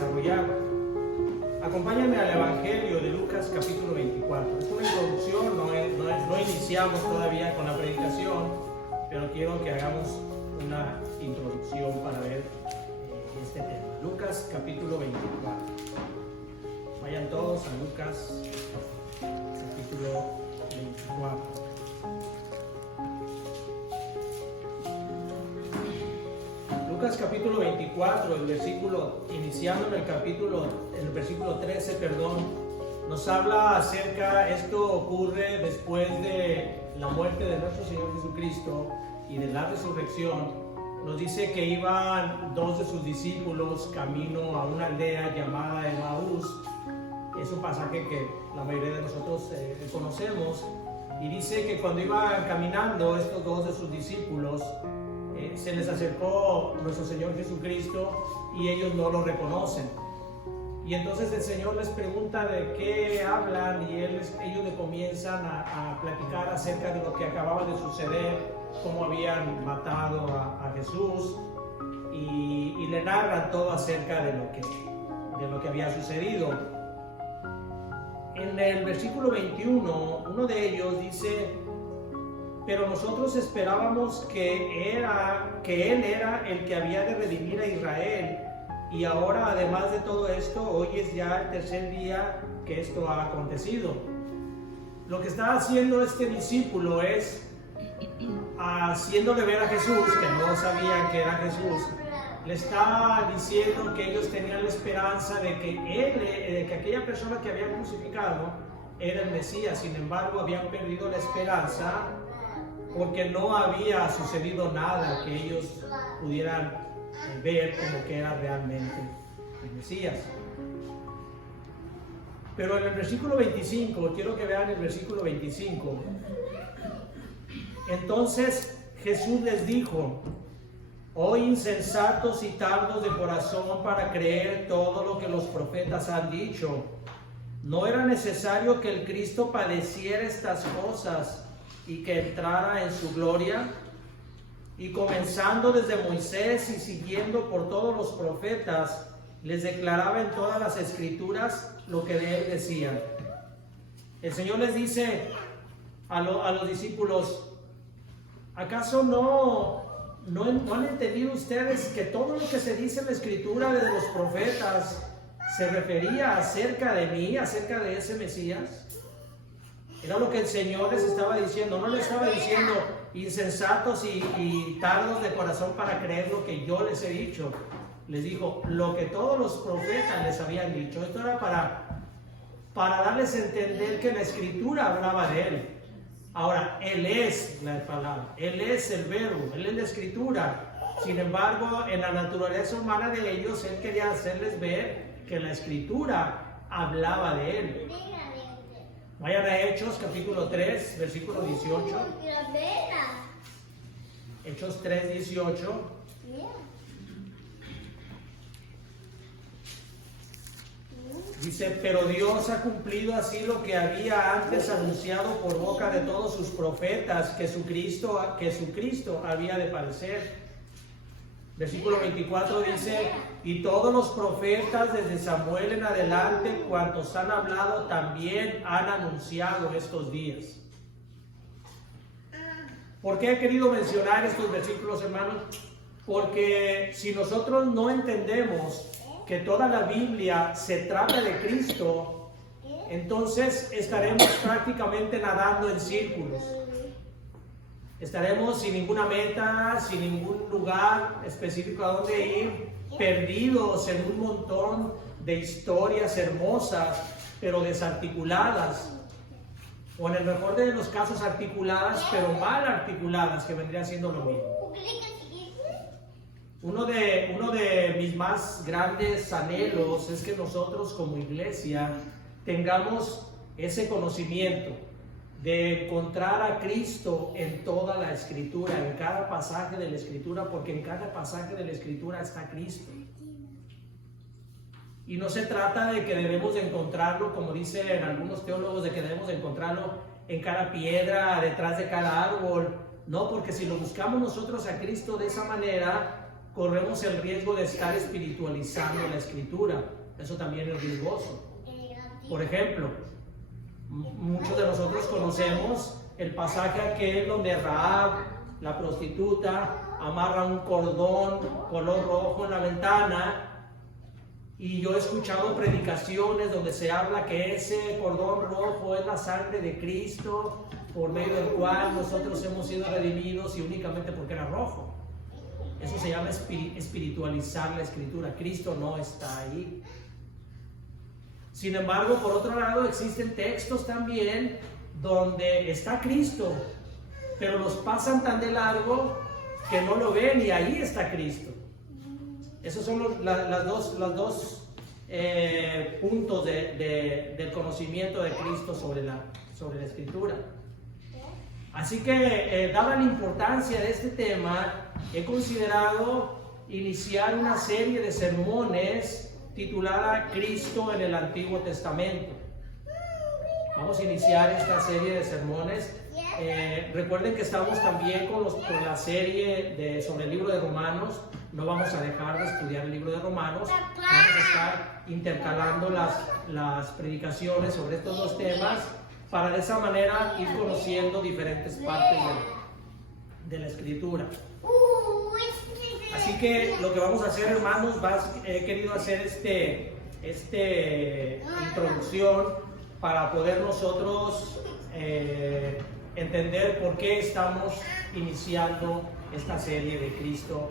desarrollar. Acompáñame al Evangelio de Lucas capítulo 24. Es una introducción, no iniciamos todavía con la predicación, pero quiero que hagamos una introducción para ver este tema. Lucas capítulo 24. Vayan todos a Lucas capítulo 24. Lucas capítulo 24, iniciando en el versículo 13, nos habla acerca, esto ocurre después de la muerte de nuestro Señor Jesucristo y de la resurrección. Nos dice que iban dos de sus discípulos camino a una aldea llamada Emaús. Es un pasaje que la mayoría de nosotros conocemos. Y dice que cuando iban caminando estos dos de sus discípulos, se les acercó nuestro Señor Jesucristo y ellos no lo reconocen. Y entonces el Señor les pregunta de qué hablan y ellos le comienzan a platicar acerca de lo que acababa de suceder, cómo habían matado a Jesús y le narran todo acerca de lo que había sucedido. En el versículo 21, uno de ellos dice: pero nosotros esperábamos que Él era el que había de redimir a Israel, y ahora, además de todo esto, hoy es ya el tercer día que esto ha acontecido. Lo que está haciendo este discípulo es haciéndle ver a Jesús, que no sabían que era Jesús, le está diciendo que ellos tenían la esperanza de que aquella persona que habían crucificado era el Mesías. Sin embargo, habían perdido la esperanza porque no había sucedido nada que ellos pudieran ver como que era realmente el Mesías. Pero en el versículo 25, quiero que vean el versículo 25. Entonces Jesús les dijo: oh insensatos y tardos de corazón para creer todo lo que los profetas han dicho. ¿No era necesario que el Cristo padeciera estas cosas y que entrara en su gloria? Y comenzando desde Moisés y siguiendo por todos los profetas, les declaraba en todas las escrituras lo que de él decían. El Señor les dice a los discípulos: ¿acaso no han entendido ustedes que todo lo que se dice en la escritura de los profetas se refería acerca de mí, acerca de ese Mesías? Era lo que el Señor les estaba diciendo. No les estaba diciendo insensatos y tardos de corazón para creer lo que yo les he dicho. Les dijo lo que todos los profetas les habían dicho. Esto era para darles a entender que la escritura hablaba de Él. Ahora, Él es la palabra, Él es el verbo, Él es la escritura. Sin embargo, en la naturaleza humana de ellos, Él quería hacerles ver que la escritura hablaba de Él. Vayan a Hechos capítulo 3, versículo 18. Hechos 3, 18. Dice: pero Dios ha cumplido así lo que había antes anunciado por boca de todos sus profetas, que su Cristo había de padecer. Versículo 24 dice: y todos los profetas desde Samuel en adelante, cuantos han hablado, también han anunciado estos días. ¿Por qué he querido mencionar estos versículos, hermanos? Porque si nosotros no entendemos que toda la Biblia se trata de Cristo, entonces estaremos prácticamente nadando en círculos. Estaremos sin ninguna meta, sin ningún lugar específico a donde ir, perdidos en un montón de historias hermosas, pero desarticuladas. O en el mejor de los casos articuladas, pero mal articuladas, que vendría siendo lo mismo. Uno de mis más grandes anhelos es que nosotros como iglesia tengamos ese conocimiento de encontrar a Cristo en toda la Escritura, en cada pasaje de la Escritura, porque en cada pasaje de la Escritura está Cristo. Y no se trata de que debemos de encontrarlo, como dicen algunos teólogos, de que debemos de encontrarlo en cada piedra, detrás de cada árbol. No, porque si lo buscamos nosotros a Cristo de esa manera, corremos el riesgo de estar espiritualizando la Escritura. Eso también es riesgoso. Por ejemplo, muchos de nosotros conocemos el pasaje aquel donde Rahab, la prostituta, amarra un cordón color rojo en la ventana, y yo he escuchado predicaciones donde se habla que ese cordón rojo es la sangre de Cristo, por medio del cual nosotros hemos sido redimidos, y únicamente porque era rojo. Eso se llama espiritualizar la Escritura. Cristo no está ahí. Sin embargo, por otro lado, existen textos también donde está Cristo, pero los pasan tan de largo que no lo ven, y ahí está Cristo. Esos son los dos puntos del conocimiento de Cristo sobre la Escritura. Así que, dada la importancia de este tema, he considerado iniciar una serie de sermones titulada Cristo en el Antiguo Testamento. Vamos a iniciar esta serie de sermones. Recuerden que estamos también con la serie sobre el libro de Romanos. No vamos a dejar de estudiar el libro de Romanos. Vamos a estar intercalando las predicaciones sobre estos dos temas, para de esa manera ir conociendo diferentes partes de la Escritura. Así que lo que vamos a hacer, hermanos, he querido hacer introducción para poder nosotros entender por qué estamos iniciando esta serie de Cristo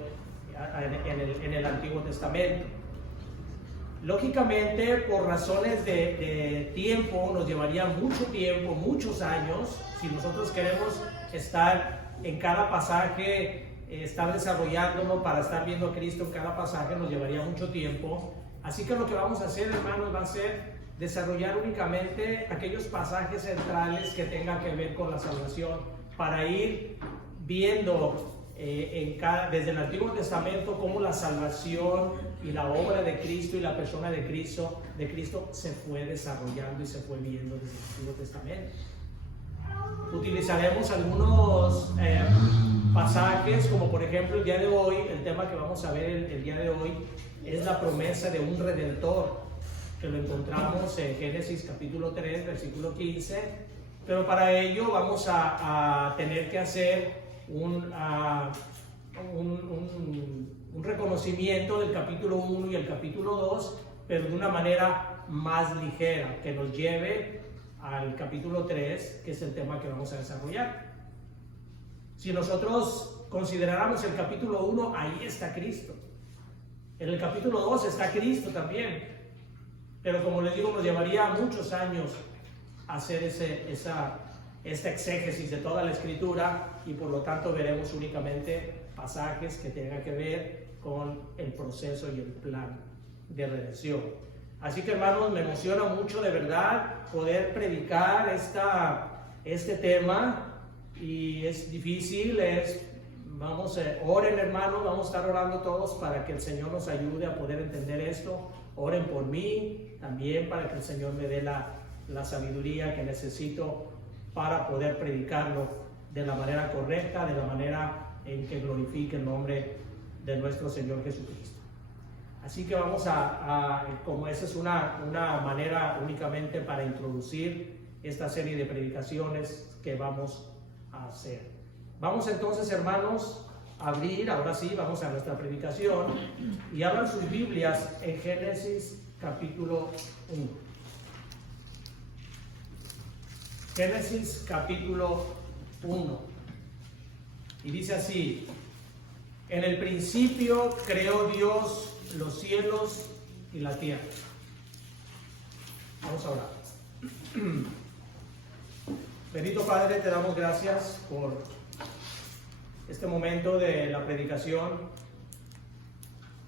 en el Antiguo Testamento. Lógicamente, por razones de tiempo, nos llevaría mucho tiempo, muchos años, si nosotros queremos estar en cada pasaje, estar desarrollándolo para estar viendo a Cristo en cada pasaje, nos llevaría mucho tiempo. Así que lo que vamos a hacer, hermanos, va a ser desarrollar únicamente aquellos pasajes centrales que tengan que ver con la salvación, para ir viendo desde el Antiguo Testamento cómo la salvación y la obra de Cristo y la persona de Cristo se fue desarrollando y se fue viendo desde el Antiguo Testamento. Utilizaremos algunos pasajes, como por ejemplo el día de hoy, el tema que vamos a ver el día de hoy es la promesa de un Redentor, que lo encontramos en Génesis capítulo 3, versículo 15, pero para ello vamos a tener que hacer un reconocimiento del capítulo 1 y el capítulo 2, pero de una manera más ligera, que nos lleve al capítulo 3, que es el tema que vamos a desarrollar. Si nosotros consideráramos el capítulo 1, ahí está Cristo. En el capítulo 2 está Cristo también, pero como les digo, nos llevaría muchos años hacer esta exégesis de toda la Escritura, y por lo tanto veremos únicamente pasajes que tengan que ver con el proceso y el plan de redención. Así que, hermanos, me emociona mucho de verdad poder predicar este tema, y es difícil, oren, hermanos, vamos a estar orando todos para que el Señor nos ayude a poder entender esto. Oren por mí también, para que el Señor me dé la sabiduría que necesito para poder predicarlo de la manera correcta, de la manera en que glorifique el nombre de nuestro Señor Jesucristo. Así que vamos como esa es una manera únicamente para introducir esta serie de predicaciones que vamos a hacer. Vamos entonces, hermanos, a abrir, ahora sí, vamos a nuestra predicación, y abran sus Biblias en Génesis capítulo 1. Génesis capítulo 1. Y dice así: en el principio creó Dios los cielos y la tierra. Vamos a orar. Bendito Padre, te damos gracias por este momento de la predicación.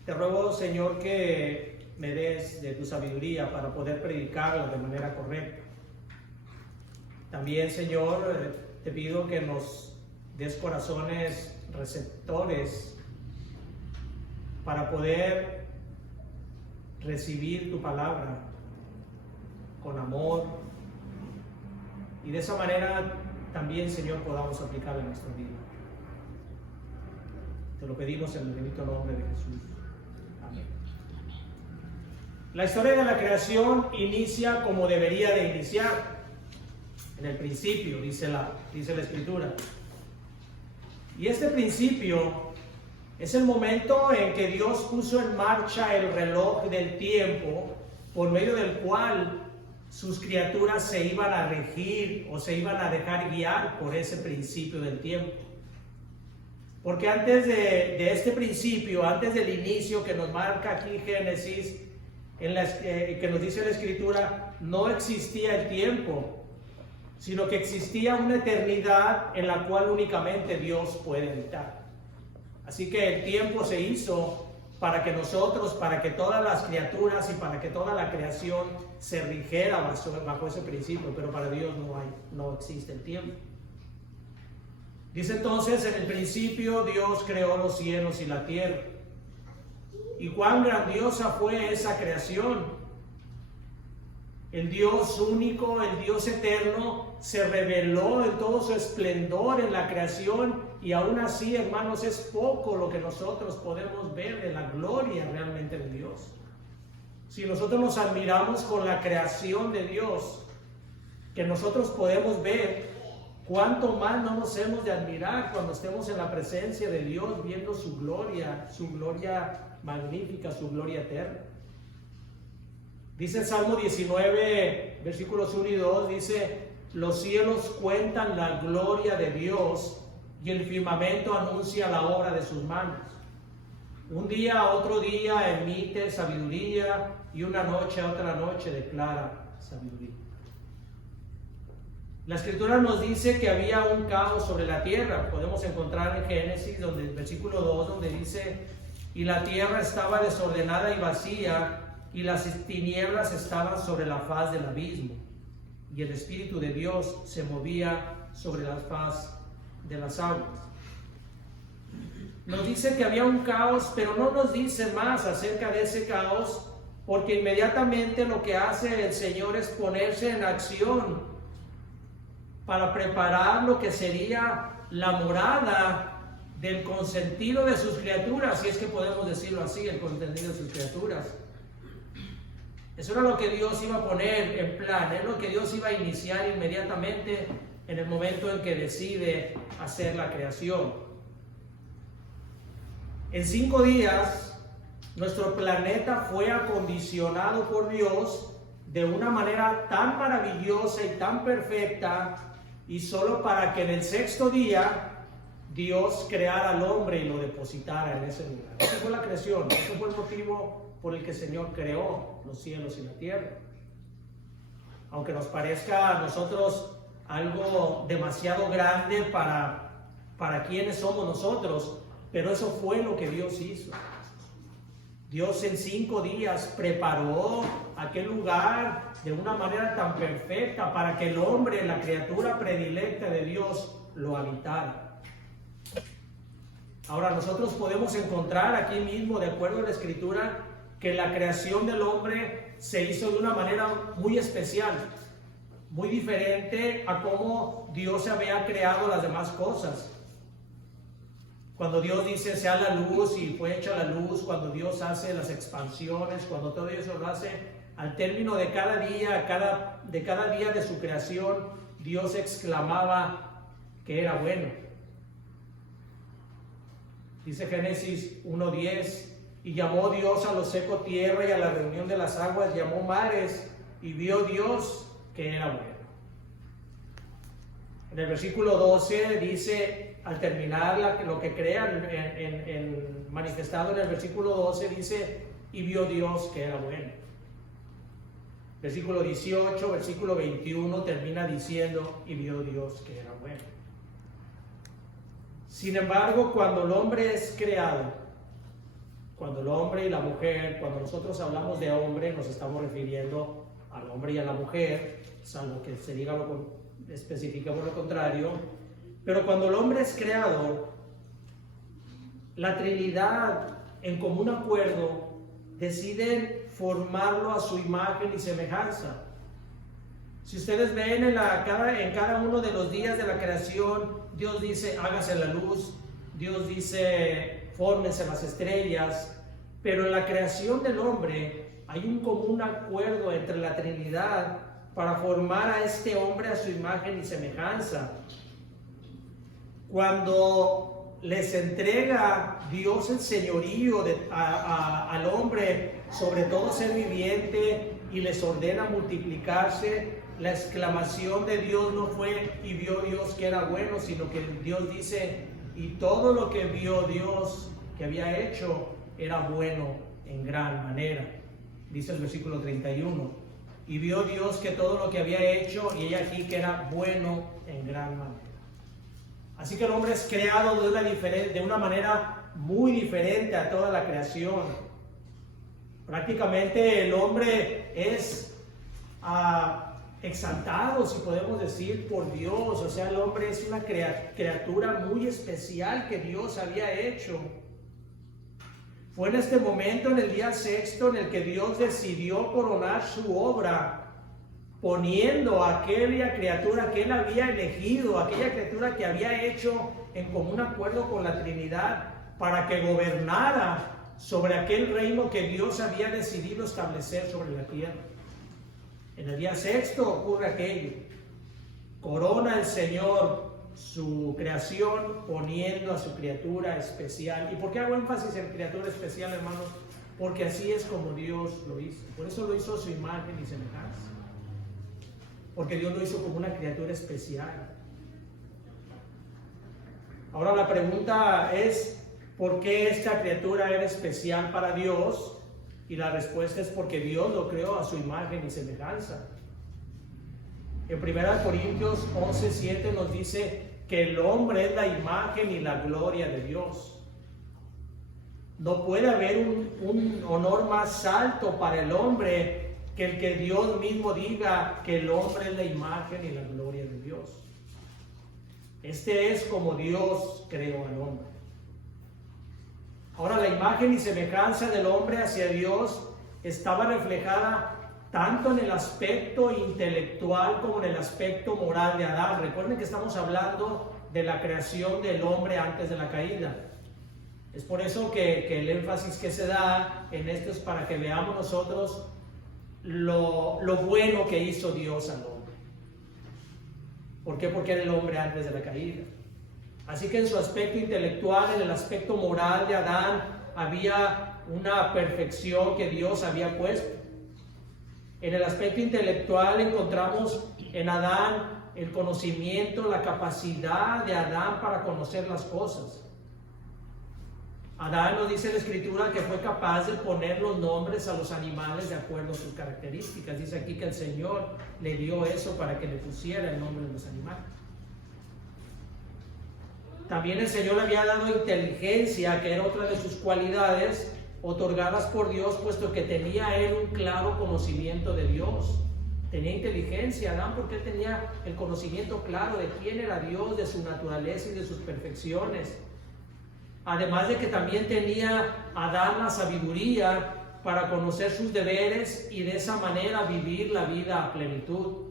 Te ruego, Señor, que me des de tu sabiduría para poder predicarla de manera correcta. También, Señor, te pido que nos des corazones receptores para poder recibir tu palabra con amor, y de esa manera también, Señor, podamos aplicarla en nuestra vida. Te lo pedimos en el bendito nombre de Jesús. Amén. La historia de la creación inicia como debería de iniciar. En el principio, dice la Escritura. Y este principio es el momento en que Dios puso en marcha el reloj del tiempo, por medio del cual sus criaturas se iban a regir o se iban a dejar guiar por ese principio del tiempo. Porque antes de este principio, antes del inicio que nos marca aquí Génesis, que nos dice la Escritura, no existía el tiempo, sino que existía una eternidad en la cual únicamente Dios puede habitar. Así que el tiempo se hizo para que nosotros, para que todas las criaturas y para que toda la creación se rigiera bajo ese principio, pero para Dios no existe el tiempo. Dice entonces, en el principio Dios creó los cielos y la tierra. Y cuán grandiosa fue esa creación. El Dios único, el Dios eterno, se reveló en todo su esplendor en la creación, y aún así, hermanos, es poco lo que nosotros podemos ver de la gloria realmente de Dios. Si nosotros nos admiramos con la creación de Dios, que nosotros podemos ver, cuánto más no nos hemos de admirar cuando estemos en la presencia de Dios, viendo su gloria magnífica, su gloria eterna. Dice el Salmo 19, versículos 1 y 2, dice: los cielos cuentan la gloria de Dios, y el firmamento anuncia la obra de sus manos. Un día a otro día emite sabiduría, y una noche a otra noche declara sabiduría. La Escritura nos dice que había un caos sobre la tierra. Podemos encontrar en Génesis, donde el versículo 2, donde dice: y la tierra estaba desordenada y vacía, y las tinieblas estaban sobre la faz del abismo, y el Espíritu de Dios se movía sobre la faz de las aguas. Nos dice que había un caos, pero no nos dice más acerca de ese caos, porque inmediatamente lo que hace el Señor es ponerse en acción para preparar lo que sería la morada del consentido de sus criaturas, si es que podemos decirlo así, el consentido de sus criaturas. Eso era lo que Dios iba a poner en plan, es lo que Dios iba a iniciar inmediatamente en el momento en que decide hacer la creación. En 5 días, nuestro planeta fue acondicionado por Dios de una manera tan maravillosa y tan perfecta, y solo para que en el 6º día Dios creara al hombre y lo depositara en ese lugar. Esa fue la creación, ese fue el motivo por el que el Señor creó los cielos y la tierra. Aunque nos parezca a nosotros algo demasiado grande para quienes somos nosotros, pero eso fue lo que Dios hizo. Dios en 5 días preparó aquel lugar de una manera tan perfecta para que el hombre, la criatura predilecta de Dios, lo habitara. Ahora nosotros podemos encontrar aquí mismo, de acuerdo a la Escritura, que la creación del hombre se hizo de una manera muy especial, muy diferente a cómo Dios había creado las demás cosas. Cuando Dios dice sea la luz y fue hecha la luz, cuando Dios hace las expansiones, cuando todo eso lo hace, al término de cada día, de cada día de su creación, Dios exclamaba que era bueno. Dice Génesis 1:10, y llamó Dios a lo seco tierra, y a la reunión de las aguas llamó mares, y vio Dios que era bueno. En el versículo 12 dice, al terminar lo que crean, manifestado en el versículo 12, dice, y vio Dios que era bueno. Versículo 18, versículo 21 termina diciendo, y vio Dios que era bueno. Sin embargo, cuando el hombre es creado, cuando el hombre y la mujer, cuando nosotros hablamos de hombre, nos estamos refiriendo al hombre y a la mujer, salvo que se diga especificamos lo contrario. Pero cuando el hombre es creado, la Trinidad, en común acuerdo, deciden formarlo a su imagen y semejanza. Si ustedes ven en cada uno de los días de la creación, Dios dice, hágase la luz. Dios dice, fórmense las estrellas, pero en la creación del hombre hay un común acuerdo entre la Trinidad para formar a este hombre a su imagen y semejanza. Cuando les entrega Dios el señorío al hombre sobre todo ser viviente y les ordena multiplicarse, la exclamación de Dios no fue "y vio Dios que era bueno", sino que Dios dice "y todo lo que vio Dios que había hecho era bueno en gran manera". Dice el versículo 31. Y vio Dios que todo lo que había hecho, y ella aquí que era bueno en gran manera. Así que el hombre es creado de una manera muy diferente a toda la creación. Prácticamente el hombre es exaltado, si podemos decir, por Dios. O sea, el hombre es una criatura muy especial que Dios había hecho. Fue en este momento, en el día sexto, en el que Dios decidió coronar su obra, poniendo a aquella criatura que Él había elegido, aquella criatura que había hecho en común acuerdo con la Trinidad, para que gobernara sobre aquel reino que Dios había decidido establecer sobre la tierra. En el día sexto ocurre aquello. Corona el Señor su creación poniendo a su criatura especial. ¿Y por qué hago énfasis en criatura especial, hermanos? Porque así es como Dios lo hizo. Por eso lo hizo a su imagen y semejanza. Porque Dios lo hizo como una criatura especial. Ahora la pregunta es, ¿por qué esta criatura era especial para Dios? Y la respuesta es porque Dios lo creó a su imagen y semejanza. En 1 Corintios 11:7 nos dice que el hombre es la imagen y la gloria de Dios. No puede haber un honor más alto para el hombre que el que Dios mismo diga que el hombre es la imagen y la gloria de Dios. Este es como Dios creó al hombre. Ahora, la imagen y semejanza del hombre hacia Dios estaba reflejada tanto en el aspecto intelectual como en el aspecto moral de Adán. Recuerden que estamos hablando de la creación del hombre antes de la caída. Es por eso que el énfasis que se da en esto es para que veamos nosotros lo bueno que hizo Dios al hombre. ¿Por qué? Porque era el hombre antes de la caída. Así que en su aspecto intelectual, en el aspecto moral de Adán, había una perfección que Dios había puesto. En el aspecto intelectual encontramos en Adán el conocimiento, la capacidad de Adán para conocer las cosas. Adán, nos dice la Escritura, que fue capaz de poner los nombres a los animales de acuerdo a sus características. Dice aquí que el Señor le dio eso para que le pusiera el nombre de los animales. También el Señor le había dado inteligencia, que era otra de sus cualidades otorgadas por Dios, puesto que tenía él un claro conocimiento de Dios. Tenía inteligencia Adán porque él tenía el conocimiento claro de quién era Dios, de su naturaleza y de sus perfecciones. Además de que también tenía Adán la sabiduría para conocer sus deberes y de esa manera vivir la vida a plenitud.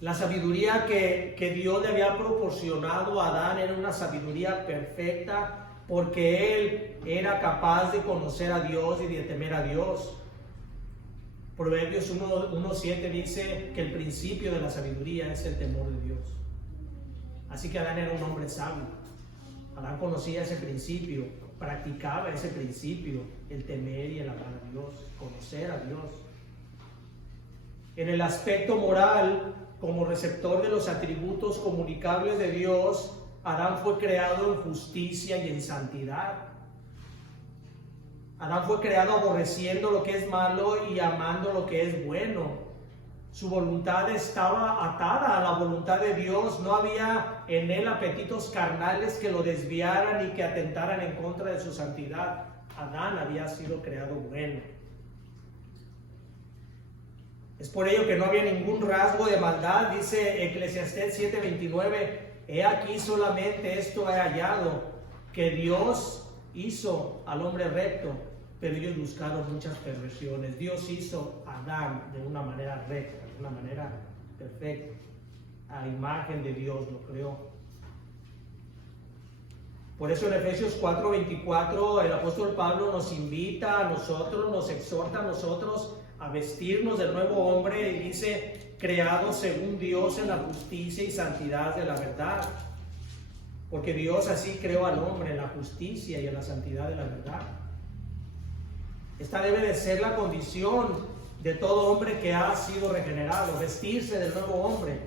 La sabiduría que Dios le había proporcionado a Adán era una sabiduría perfecta, porque él era capaz de conocer a Dios y de temer a Dios. Proverbios 1:7 dice que el principio de la sabiduría es el temor de Dios. Así que Adán era un hombre sabio. Adán conocía ese principio, practicaba ese principio, el temer y el amar a Dios, conocer a Dios. En el aspecto moral, como receptor de los atributos comunicables de Dios, Adán fue creado en justicia y en santidad. Adán fue creado aborreciendo lo que es malo y amando lo que es bueno. Su voluntad estaba atada a la voluntad de Dios. No había en él apetitos carnales que lo desviaran y que atentaran en contra de su santidad. Adán había sido creado bueno. Es por ello que no había ningún rasgo de maldad. Dice Eclesiastés 7:29, he aquí solamente esto he hallado, que Dios hizo al hombre recto, pero ellos buscaron muchas perversiones. Dios hizo a Adán de una manera recta, de una manera perfecta. A imagen de Dios lo creó. Por eso en Efesios 4:24 el apóstol Pablo nos invita a nosotros, nos exhorta a nosotros a vestirnos del nuevo hombre y dice, creados según Dios en la justicia y santidad de la verdad. Porque Dios así creó al hombre en la justicia y en la santidad de la verdad. Esta debe de ser la condición de todo hombre que ha sido regenerado, vestirse del nuevo hombre.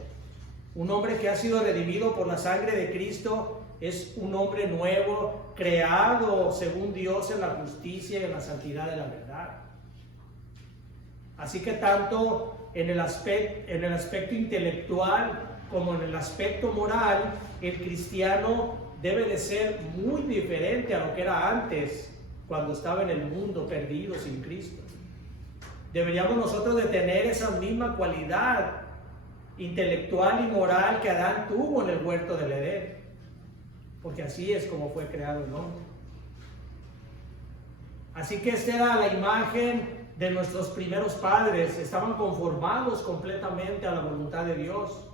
Un hombre que ha sido redimido por la sangre de Cristo es un hombre nuevo, creado según Dios en la justicia y en la santidad de la verdad. Así que tanto en el aspecto intelectual como en el aspecto moral, el cristiano debe de ser muy diferente a lo que era antes, cuando estaba en el mundo perdido sin Cristo. Deberíamos nosotros de tener esa misma cualidad intelectual y moral que Adán tuvo en el huerto del Edén, porque así es como fue creado el hombre. Así que esta era la imagen de nuestros primeros padres, estaban conformados completamente a la voluntad de Dios.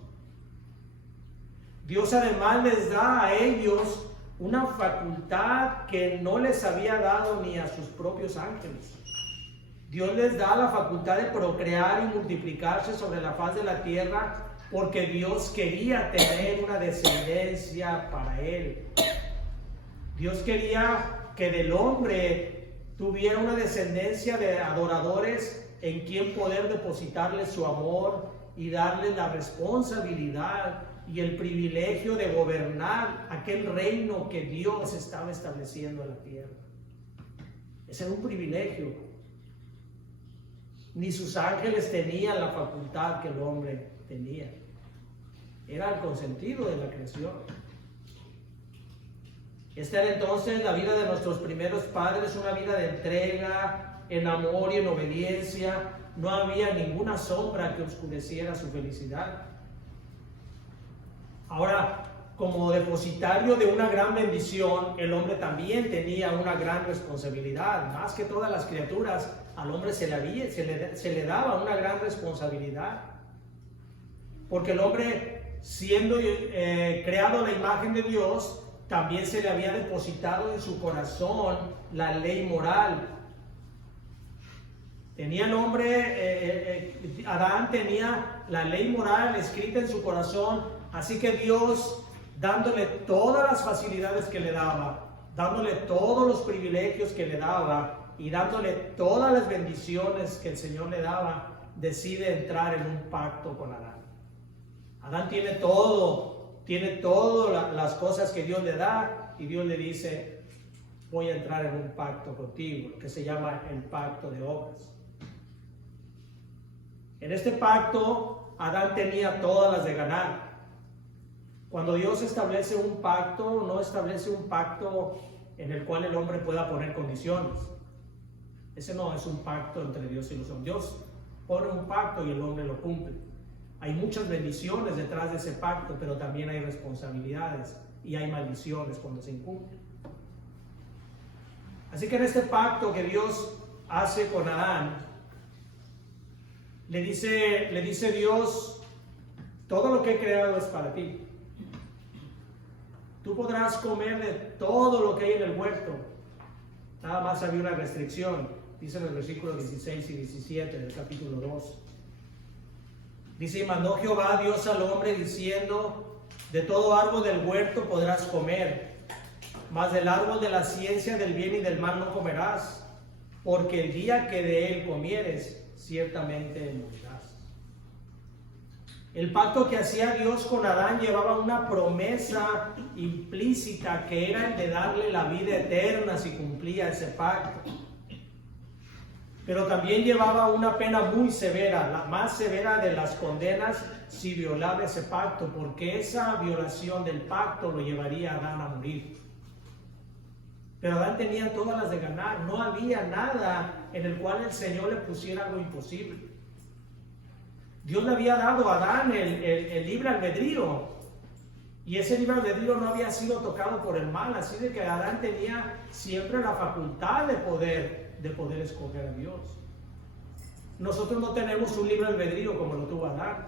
Dios además les da a ellos una facultad que no les había dado ni a sus propios ángeles. Dios les da la facultad de procrear y multiplicarse sobre la faz de la tierra porque Dios quería tener una descendencia para él. Dios quería que del hombre tuviera una descendencia de adoradores en quien poder depositarle su amor y darle la responsabilidad y el privilegio de gobernar aquel reino que Dios estaba estableciendo en la tierra. Ese era un privilegio. Ni sus ángeles tenían la facultad que el hombre tenía. Era el consentido de la creación. Esta era entonces la vida de nuestros primeros padres, una vida de entrega, en amor y en obediencia. No había ninguna sombra que oscureciera su felicidad. Ahora, como depositario de una gran bendición, el hombre también tenía una gran responsabilidad. Más que todas las criaturas, al hombre se le daba una gran responsabilidad. Porque el hombre, siendo creado a la imagen de Dios, también se le había depositado en su corazón la ley moral. Tenía el hombre, Adán tenía la ley moral escrita en su corazón. Así que Dios, dándole todas las facilidades que le daba, dándole todos los privilegios que le daba y dándole todas las bendiciones que el Señor le daba, decide entrar en un pacto con Adán. Adán tiene todas las cosas que Dios le da y Dios le dice, voy a entrar en un pacto contigo, que se llama el pacto de obras. En este pacto, Adán tenía todas las de ganar. Cuando Dios establece un pacto, no establece un pacto en el cual el hombre pueda poner condiciones. Ese no es un pacto entre Dios y los hombres. Dios pone un pacto y el hombre lo cumple. Hay muchas bendiciones detrás de ese pacto, pero también hay responsabilidades y hay maldiciones cuando se incumple. Así que en este pacto que Dios hace con Adán, le dice Dios, todo lo que he creado es para ti. Tú podrás comer de todo lo que hay en el huerto. Nada más había una restricción. Dice en el versículo 16 y 17 del capítulo 2. Dice, y mandó Jehová Dios al hombre diciendo, de todo árbol del huerto podrás comer, mas del árbol de la ciencia del bien y del mal no comerás, porque el día que de él comieres, ciertamente morirás. El pacto que hacía Dios con Adán llevaba una promesa implícita que era el de darle la vida eterna si cumplía ese pacto. Pero también llevaba una pena muy severa, la más severa de las condenas si violaba ese pacto, porque esa violación del pacto lo llevaría a Adán a morir. Pero Adán tenía todas las de ganar, no había nada en el cual el Señor le pusiera algo imposible. Dios le había dado a Adán el libre albedrío, y ese libre albedrío no había sido tocado por el mal, así de que Adán tenía siempre la facultad de poder escoger a Dios. Nosotros no tenemos un libre albedrío como lo tuvo Adán.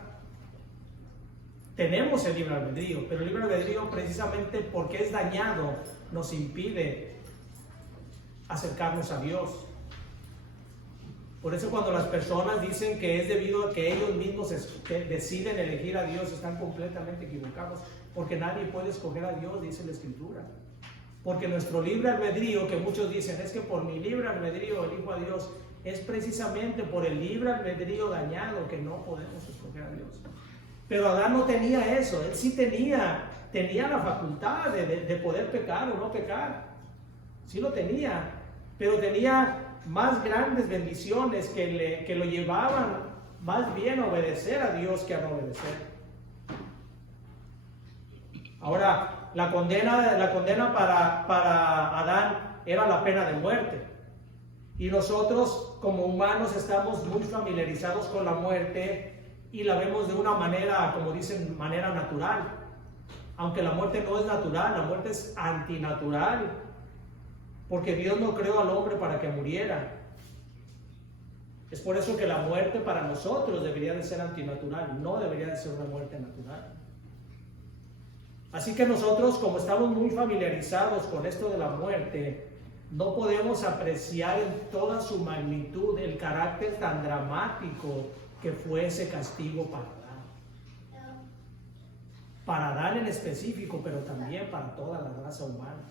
tenemos el libre albedrío, pero el libre albedrío precisamente porque es dañado nos impide acercarnos a Dios. Por eso cuando las personas dicen que es debido a que ellos mismos deciden elegir a Dios, están completamente equivocados, porque nadie puede escoger a Dios, dice la Escritura. Porque nuestro libre albedrío, que muchos dicen, es que por mi libre albedrío elijo a Dios, es precisamente por el libre albedrío dañado que no podemos escoger a Dios. Pero Adán no tenía eso, él sí tenía la facultad de poder pecar o no pecar. Sí lo tenía, pero tenía más grandes bendiciones que lo llevaban más bien a obedecer a Dios que a no obedecer. Ahora, la condena para Adán era la pena de muerte. Y nosotros como humanos estamos muy familiarizados con la muerte y la vemos de una manera, como dicen, manera natural. Aunque la muerte no es natural, la muerte es antinatural. Porque Dios no creó al hombre para que muriera. Es por eso que la muerte para nosotros debería de ser antinatural, no debería de ser una muerte natural. Así que nosotros, como estamos muy familiarizados con esto de la muerte, no podemos apreciar en toda su magnitud el carácter tan dramático que fue ese castigo para Adán. Para Adán en específico, pero también para toda la raza humana.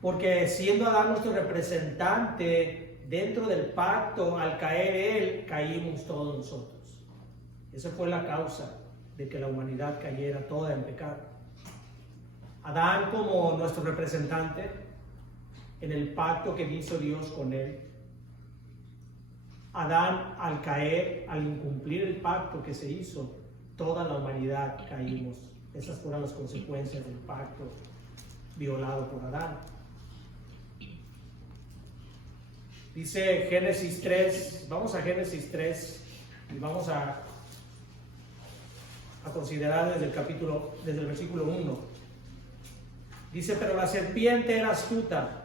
Porque siendo Adán nuestro representante dentro del pacto, al caer él, caímos todos nosotros. Esa fue la causa de que la humanidad cayera toda en pecado. Adán como nuestro representante en el pacto que hizo Dios con él. Adán al caer, al incumplir el pacto que se hizo, toda la humanidad caímos. Esas fueron las consecuencias del pacto violado por Adán. Dice Génesis 3, vamos a Génesis 3 y vamos a considerar desde el versículo 1. Dice, pero la serpiente era astuta,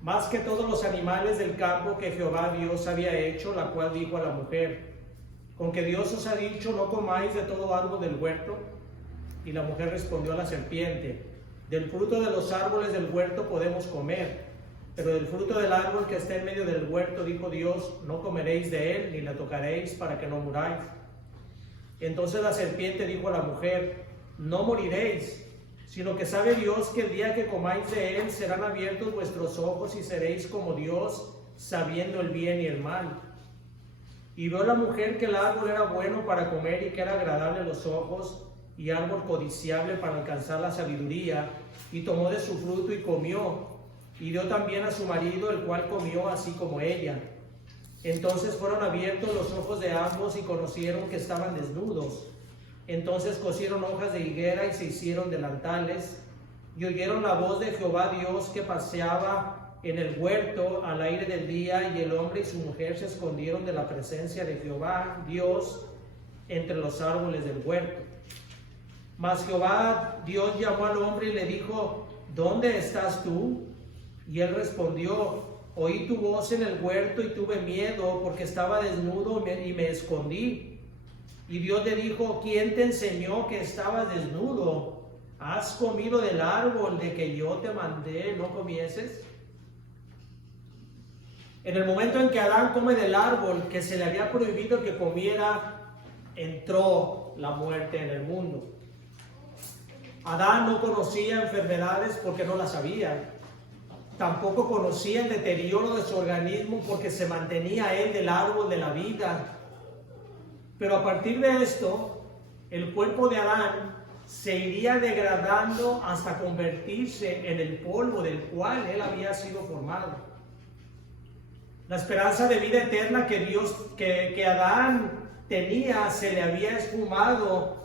más que todos los animales del campo que Jehová Dios había hecho, la cual dijo a la mujer, ¿con que Dios os ha dicho, no comáis de todo árbol del huerto? Y la mujer respondió a la serpiente, del fruto de los árboles del huerto podemos comer, pero del fruto del árbol que está en medio del huerto, dijo Dios, no comeréis de él, ni la tocaréis para que no muráis. Entonces la serpiente dijo a la mujer, no moriréis, sino que sabe Dios que el día que comáis de él serán abiertos vuestros ojos y seréis como Dios, sabiendo el bien y el mal. Y vio la mujer que el árbol era bueno para comer y que era agradable a los ojos, y árbol codiciable para alcanzar la sabiduría, y tomó de su fruto y comió. Y dio también a su marido, el cual comió así como ella. Entonces fueron abiertos los ojos de ambos y conocieron que estaban desnudos. Entonces cosieron hojas de higuera y se hicieron delantales. Y oyeron la voz de Jehová Dios que paseaba en el huerto al aire del día. Y el hombre y su mujer se escondieron de la presencia de Jehová Dios entre los árboles del huerto. Mas Jehová Dios llamó al hombre y le dijo, ¿dónde estás tú? Y él respondió, oí tu voz en el huerto y tuve miedo porque estaba desnudo y me escondí. Y Dios le dijo, ¿quién te enseñó que estabas desnudo? ¿Has comido del árbol de que yo te mandé no comieses? En el momento en que Adán come del árbol que se le había prohibido que comiera, entró la muerte en el mundo. Adán no conocía enfermedades porque no las sabía. Tampoco conocía el deterioro de su organismo porque se mantenía él del árbol de la vida. Pero a partir de esto, el cuerpo de Adán se iría degradando hasta convertirse en el polvo del cual él había sido formado. La esperanza de vida eterna que Adán tenía se le había esfumado,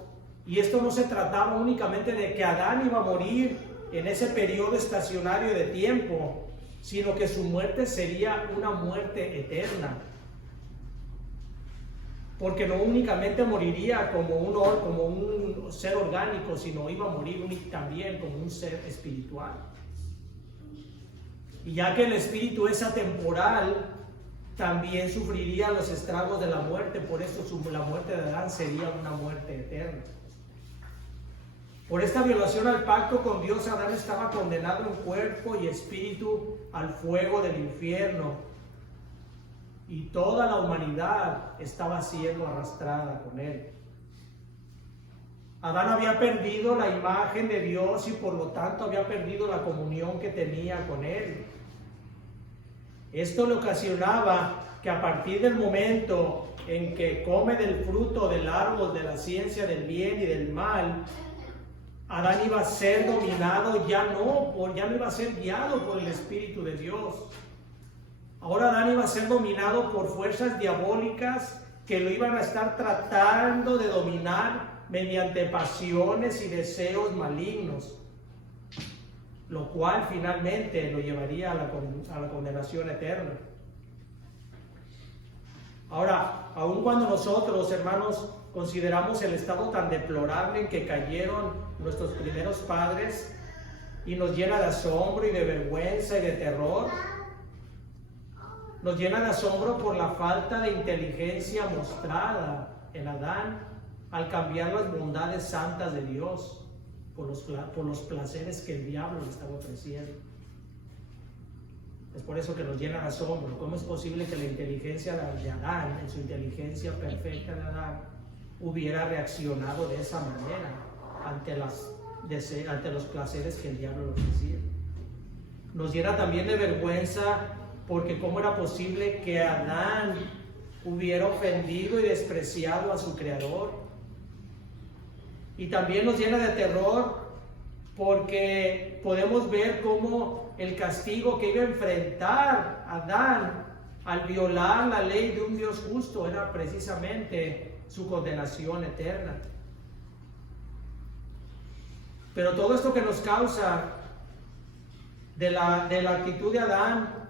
y esto no se trataba únicamente de que Adán iba a morir en ese periodo estacionario de tiempo, sino que su muerte sería una muerte eterna. Porque no únicamente moriría como un ser orgánico, sino iba a morir también como un ser espiritual. Y ya que el espíritu es atemporal, también sufriría los estragos de la muerte. Por eso la muerte de Adán sería una muerte eterna. Por esta violación al pacto con Dios, Adán estaba condenado en cuerpo y espíritu al fuego del infierno. Y toda la humanidad estaba siendo arrastrada con él. Adán había perdido la imagen de Dios y por lo tanto había perdido la comunión que tenía con él. Esto le ocasionaba que a partir del momento en que come del fruto del árbol de la ciencia del bien y del mal, Adán iba a ser dominado, ya no iba a ser guiado por el Espíritu de Dios. Ahora Adán iba a ser dominado por fuerzas diabólicas que lo iban a estar tratando de dominar mediante pasiones y deseos malignos, lo cual finalmente lo llevaría a la condenación eterna. Ahora, aun cuando nosotros, hermanos, consideramos el estado tan deplorable en que cayeron nuestros primeros padres y nos llena de asombro y de vergüenza y de terror, nos llena de asombro por la falta de inteligencia mostrada en Adán al cambiar las bondades santas de Dios por los placeres que el diablo le estaba ofreciendo. Es por eso que nos llena de asombro. ¿Cómo es posible que la inteligencia de Adán, en su inteligencia perfecta de Adán, hubiera reaccionado de esa manera ante los placeres que el diablo le ofrecía? Nos llena también de vergüenza porque cómo era posible que Adán hubiera ofendido y despreciado a su Creador. Y también nos llena de terror porque podemos ver cómo el castigo que iba a enfrentar Adán al violar la ley de un Dios justo era precisamente su condenación eterna. Pero todo esto que nos causa de la actitud de Adán,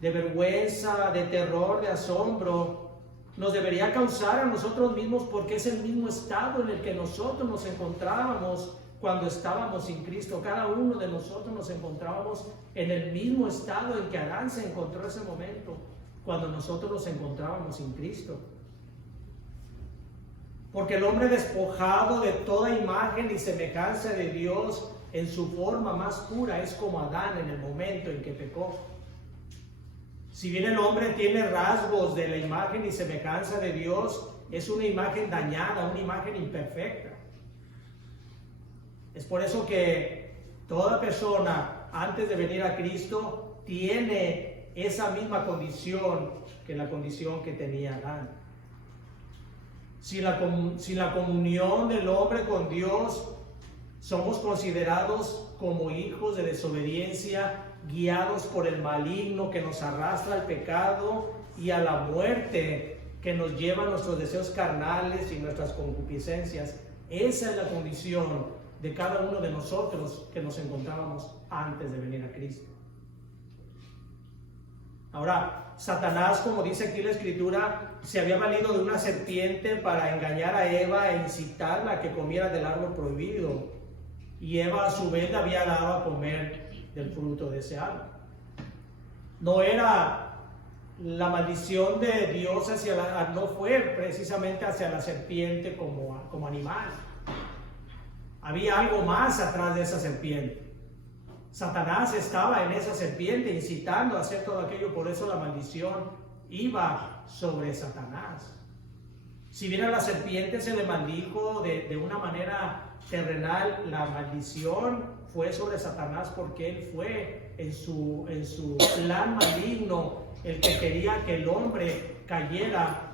de vergüenza, de terror, de asombro, nos debería causar a nosotros mismos, porque es el mismo estado en el que nosotros nos encontrábamos cuando estábamos sin Cristo. Cada uno de nosotros nos encontrábamos en el mismo estado en que Adán se encontró en ese momento, cuando nosotros nos encontrábamos sin Cristo. Porque el hombre despojado de toda imagen y semejanza de Dios en su forma más pura es como Adán en el momento en que pecó. Si bien el hombre tiene rasgos de la imagen y semejanza de Dios, es una imagen dañada, una imagen imperfecta. Es por eso que toda persona antes de venir a Cristo tiene esa misma condición que la condición que tenía Adán. Sin la comunión del hombre con Dios, somos considerados como hijos de desobediencia, guiados por el maligno que nos arrastra al pecado y a la muerte, que nos lleva a nuestros deseos carnales y nuestras concupiscencias. Esa es la condición de cada uno de nosotros que nos encontrábamos antes de venir a Cristo. Ahora, Satanás, como dice aquí la Escritura, se había valido de una serpiente para engañar a Eva e incitarla a que comiera del árbol prohibido. Y Eva a su vez le había dado a comer del fruto de ese árbol. No era la maldición de Dios no fue precisamente hacia la serpiente como animal. Había algo más atrás de esa serpiente. Satanás estaba en esa serpiente incitando a hacer todo aquello, por eso la maldición iba sobre Satanás. Si bien a la serpiente se le maldijo de una manera terrenal, la maldición fue sobre Satanás porque él fue en su plan maligno el que quería que el hombre cayera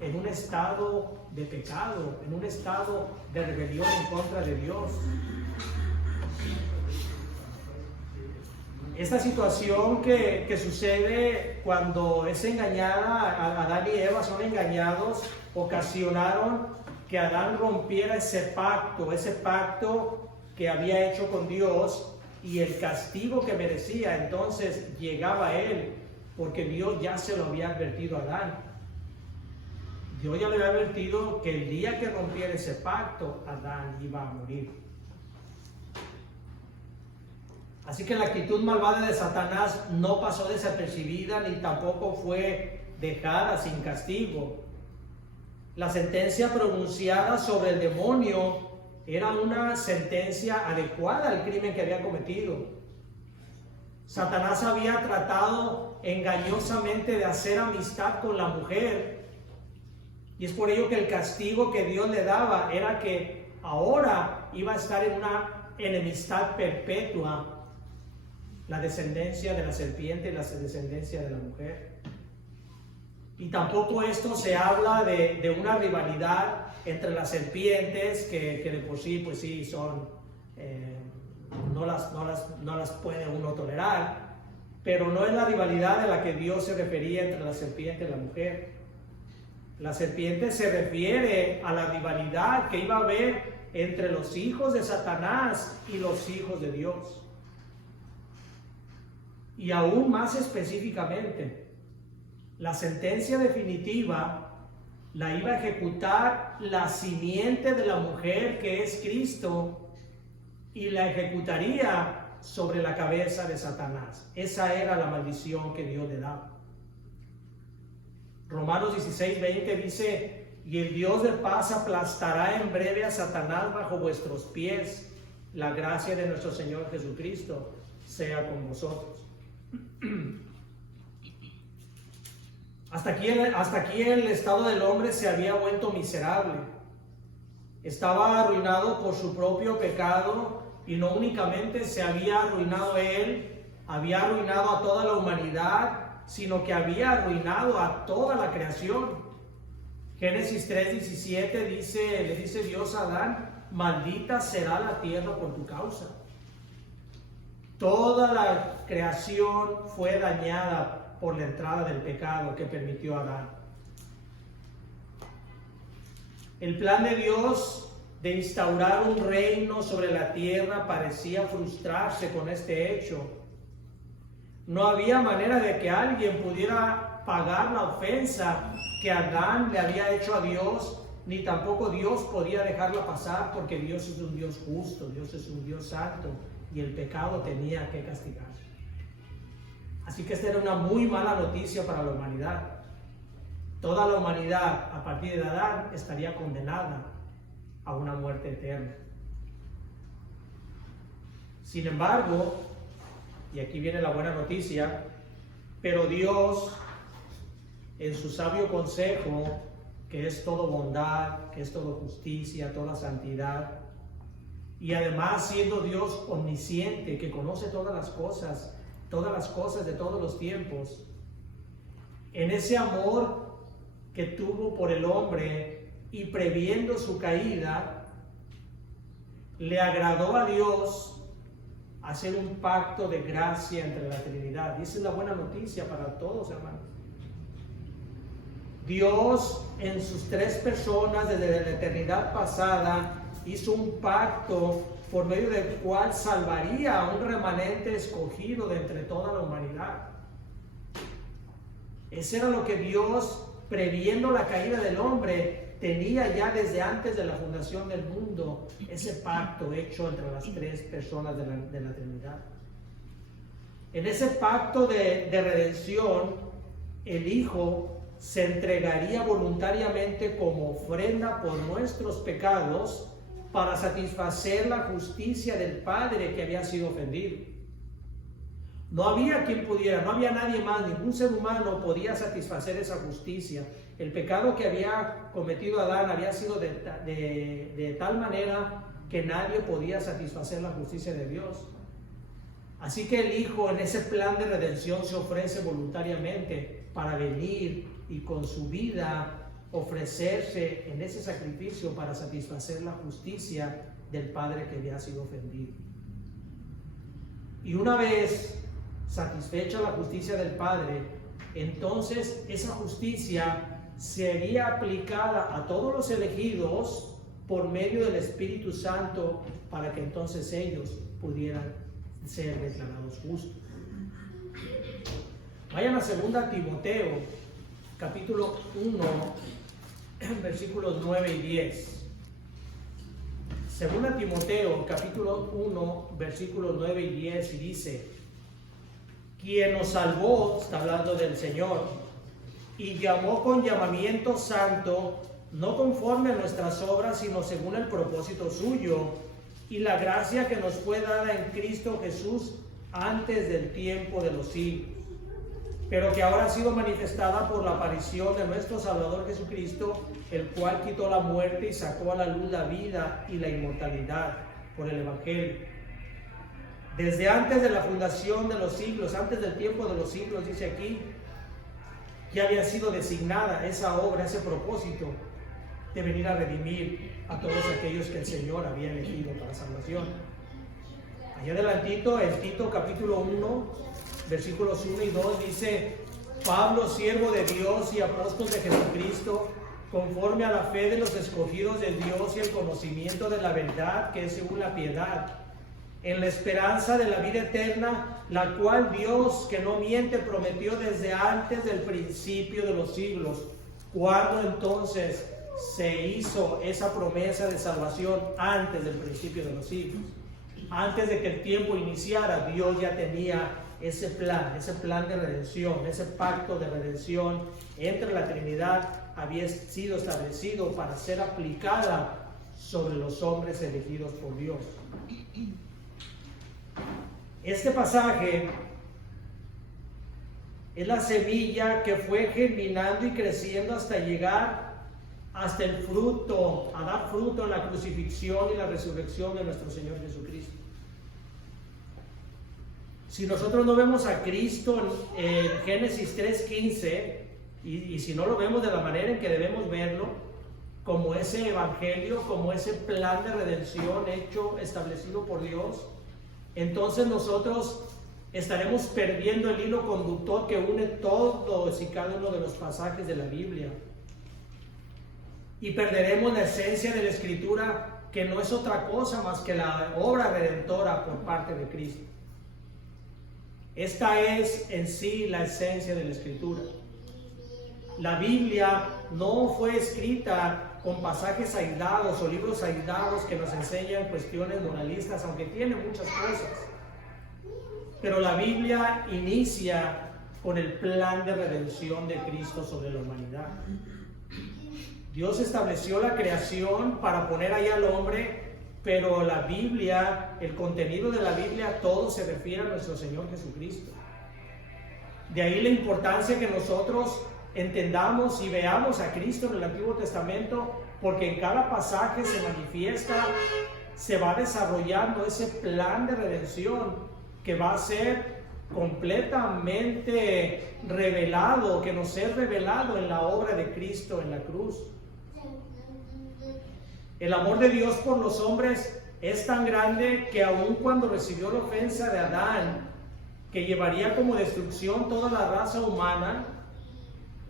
en un estado de pecado, en un estado de rebelión en contra de Dios. Esta situación que sucede cuando es engañada, Adán y Eva son engañados, ocasionaron que Adán rompiera ese pacto que había hecho con Dios, y el castigo que merecía entonces llegaba a él, porque Dios ya se lo había advertido a Adán. Dios ya le había advertido que el día que rompiera ese pacto, Adán iba a morir. Así que la actitud malvada de Satanás no pasó desapercibida ni tampoco fue dejada sin castigo. La sentencia pronunciada sobre el demonio era una sentencia adecuada al crimen que había cometido. Satanás había tratado engañosamente de hacer amistad con la mujer, y es por ello que el castigo que Dios le daba era que ahora iba a estar en una enemistad perpetua la descendencia de la serpiente y la descendencia de la mujer. Y tampoco esto se habla de una rivalidad entre las serpientes que de por sí, pues sí, son, no las puede uno tolerar, pero no es la rivalidad de la que Dios se refería entre la serpiente y la mujer. La serpiente se refiere a la rivalidad que iba a haber entre los hijos de Satanás y los hijos de Dios. Y aún más específicamente, la sentencia definitiva la iba a ejecutar la simiente de la mujer, que es Cristo, y la ejecutaría sobre la cabeza de Satanás. Esa era la maldición que Dios le daba. Romanos 16:20 dice: y el Dios de paz aplastará en breve a Satanás bajo vuestros pies. La gracia de nuestro Señor Jesucristo sea con vosotros. Hasta aquí el estado del hombre se había vuelto miserable. Estaba arruinado por su propio pecado, y no únicamente se había arruinado él, había arruinado a toda la humanidad, sino que había arruinado a toda la creación. Génesis 3:17 le dice Dios a Adán: maldita será la tierra por tu causa. Toda la creación fue dañada por la entrada del pecado que permitió Adán. El plan de Dios de instaurar un reino sobre la tierra parecía frustrarse con este hecho. No había manera de que alguien pudiera pagar la ofensa que Adán le había hecho a Dios, ni tampoco Dios podía dejarla pasar, porque Dios es un Dios justo, Dios es un Dios santo, y el pecado tenía que castigarse. Así que esta era una muy mala noticia para la humanidad. Toda la humanidad, a partir de Adán, estaría condenada a una muerte eterna. Sin embargo, y aquí viene la buena noticia, pero Dios, en su sabio consejo, que es todo bondad, que es todo justicia, toda santidad, y además siendo Dios omnisciente, que conoce todas las cosas de todos los tiempos, en ese amor que tuvo por el hombre y previendo su caída, le agradó a Dios hacer un pacto de gracia entre la Trinidad. Y esa es la buena noticia para todos, hermanos. Dios, en sus tres personas desde la eternidad pasada, hizo un pacto por medio del cual salvaría a un remanente escogido de entre toda la humanidad. Ese era lo que Dios, previendo la caída del hombre, tenía ya desde antes de la fundación del mundo, ese pacto hecho entre las tres personas de la Trinidad. En ese pacto de redención, el Hijo se entregaría voluntariamente como ofrenda por nuestros pecados, para satisfacer la justicia del Padre que había sido ofendido. No había quien pudiera, no había nadie más, ningún ser humano podía satisfacer esa justicia. El pecado que había cometido Adán había sido de tal manera que nadie podía satisfacer la justicia de Dios. Así que el Hijo, en ese plan de redención, se ofrece voluntariamente para venir y con su vida ofrecerse en ese sacrificio para satisfacer la justicia del Padre que había sido ofendido. Y una vez satisfecha la justicia del Padre, entonces esa justicia sería aplicada a todos los elegidos por medio del Espíritu Santo, para que entonces ellos pudieran ser declarados justos. Vayan a 2 Timoteo, capítulo 1, versículos 9 y 10. Según a Timoteo, capítulo 1, versículos 9 y 10, y dice: quien nos salvó, está hablando del Señor, y llamó con llamamiento santo, no conforme a nuestras obras, sino según el propósito suyo, y la gracia que nos fue dada en Cristo Jesús antes del tiempo de los siglos, pero que ahora ha sido manifestada por la aparición de nuestro Salvador Jesucristo, el cual quitó la muerte y sacó a la luz la vida y la inmortalidad por el Evangelio. Desde antes de la fundación de los siglos, antes del tiempo de los siglos, dice aquí, ya había sido designada esa obra, ese propósito de venir a redimir a todos aquellos que el Señor había elegido para salvación. Allá adelantito, en Tito capítulo 1, versículos 1 y 2 dice: Pablo, siervo de Dios y apóstol de Jesucristo, conforme a la fe de los escogidos de Dios y el conocimiento de la verdad que es según la piedad, en la esperanza de la vida eterna, la cual Dios, que no miente, prometió desde antes del principio de los siglos. ¿Cuándo entonces se hizo esa promesa de salvación? Antes del principio de los siglos. Antes de que el tiempo iniciara, Dios ya tenía ese plan de redención, ese pacto de redención entre la Trinidad había sido establecido para ser aplicada sobre los hombres elegidos por Dios. Este pasaje es la semilla que fue germinando y creciendo hasta llegar hasta el fruto, a dar fruto en la crucifixión y la resurrección de nuestro Señor Jesucristo. Si nosotros no vemos a Cristo en Génesis 3:15, y si no lo vemos de la manera en que debemos verlo, como ese evangelio, como ese plan de redención establecido por Dios, entonces nosotros estaremos perdiendo el hilo conductor que une todos y cada uno de los pasajes de la Biblia. Y perderemos la esencia de la Escritura, que no es otra cosa más que la obra redentora por parte de Cristo. Esta es en sí la esencia de la Escritura. La Biblia no fue escrita con pasajes aislados o libros aislados que nos enseñan cuestiones moralistas, aunque tiene muchas cosas. Pero la Biblia inicia con el plan de redención de Cristo sobre la humanidad. Dios estableció la creación para poner ahí al hombre, pero la Biblia, el contenido de la Biblia, todo se refiere a nuestro Señor Jesucristo. De ahí la importancia que nosotros entendamos y veamos a Cristo en el Antiguo Testamento, porque en cada pasaje se manifiesta, se va desarrollando ese plan de redención que va a ser completamente revelado, que nos es revelado en la obra de Cristo en la cruz. El amor de Dios por los hombres es tan grande que aun cuando recibió la ofensa de Adán, que llevaría como destrucción toda la raza humana,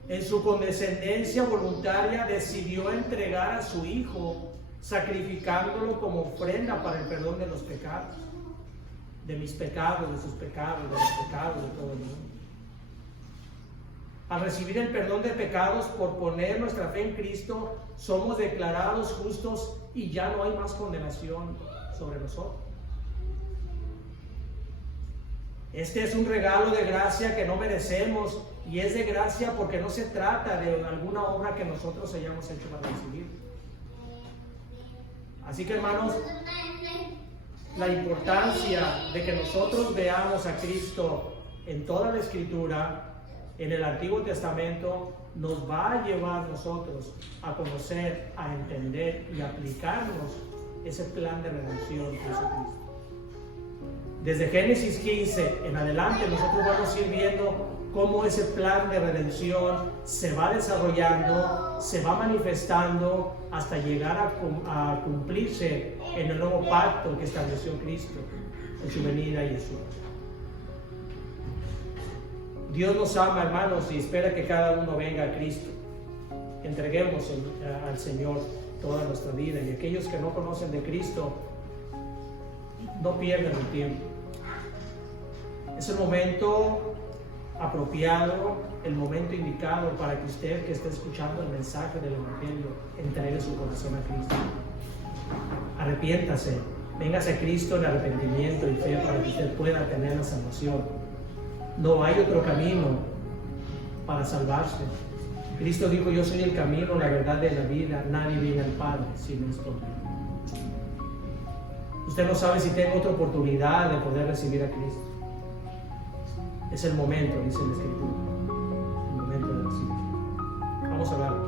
en su condescendencia voluntaria decidió entregar a su Hijo, sacrificándolo como ofrenda para el perdón de los pecados, de mis pecados, de sus pecados, de los pecados de todo el mundo. Al recibir el perdón de pecados por poner nuestra fe en Cristo, somos declarados justos y ya no hay más condenación sobre nosotros. Este es un regalo de gracia que no merecemos, y es de gracia porque no se trata de alguna obra que nosotros hayamos hecho para recibir. Así que, hermanos, la importancia de que nosotros veamos a Cristo en toda la Escritura, en el Antiguo Testamento, nos va a llevar nosotros a conocer, a entender y aplicarnos ese plan de redención de Jesucristo. Desde Génesis 15 en adelante, nosotros vamos a ir viendo cómo ese plan de redención se va desarrollando, se va manifestando hasta llegar a cumplirse en el nuevo pacto que estableció Cristo en su venida y en su obra. Dios nos ama, hermanos, y espera que cada uno venga a Cristo. Entreguemos al Señor toda nuestra vida, y aquellos que no conocen de Cristo, no pierdan el tiempo. Es el momento apropiado, el momento indicado para que usted, que esté escuchando el mensaje del Evangelio, entregue su corazón a Cristo. arrepiéntase, véngase a Cristo en arrepentimiento y fe para que usted pueda tener la salvación. No hay otro camino para salvarse. Cristo dijo: yo soy el camino, la verdad y la vida, nadie viene al Padre sin esto. Usted no sabe si tengo otra oportunidad de poder recibir a Cristo. Es el momento, dice la Escritura, el momento de recibir. Vamos a hablar.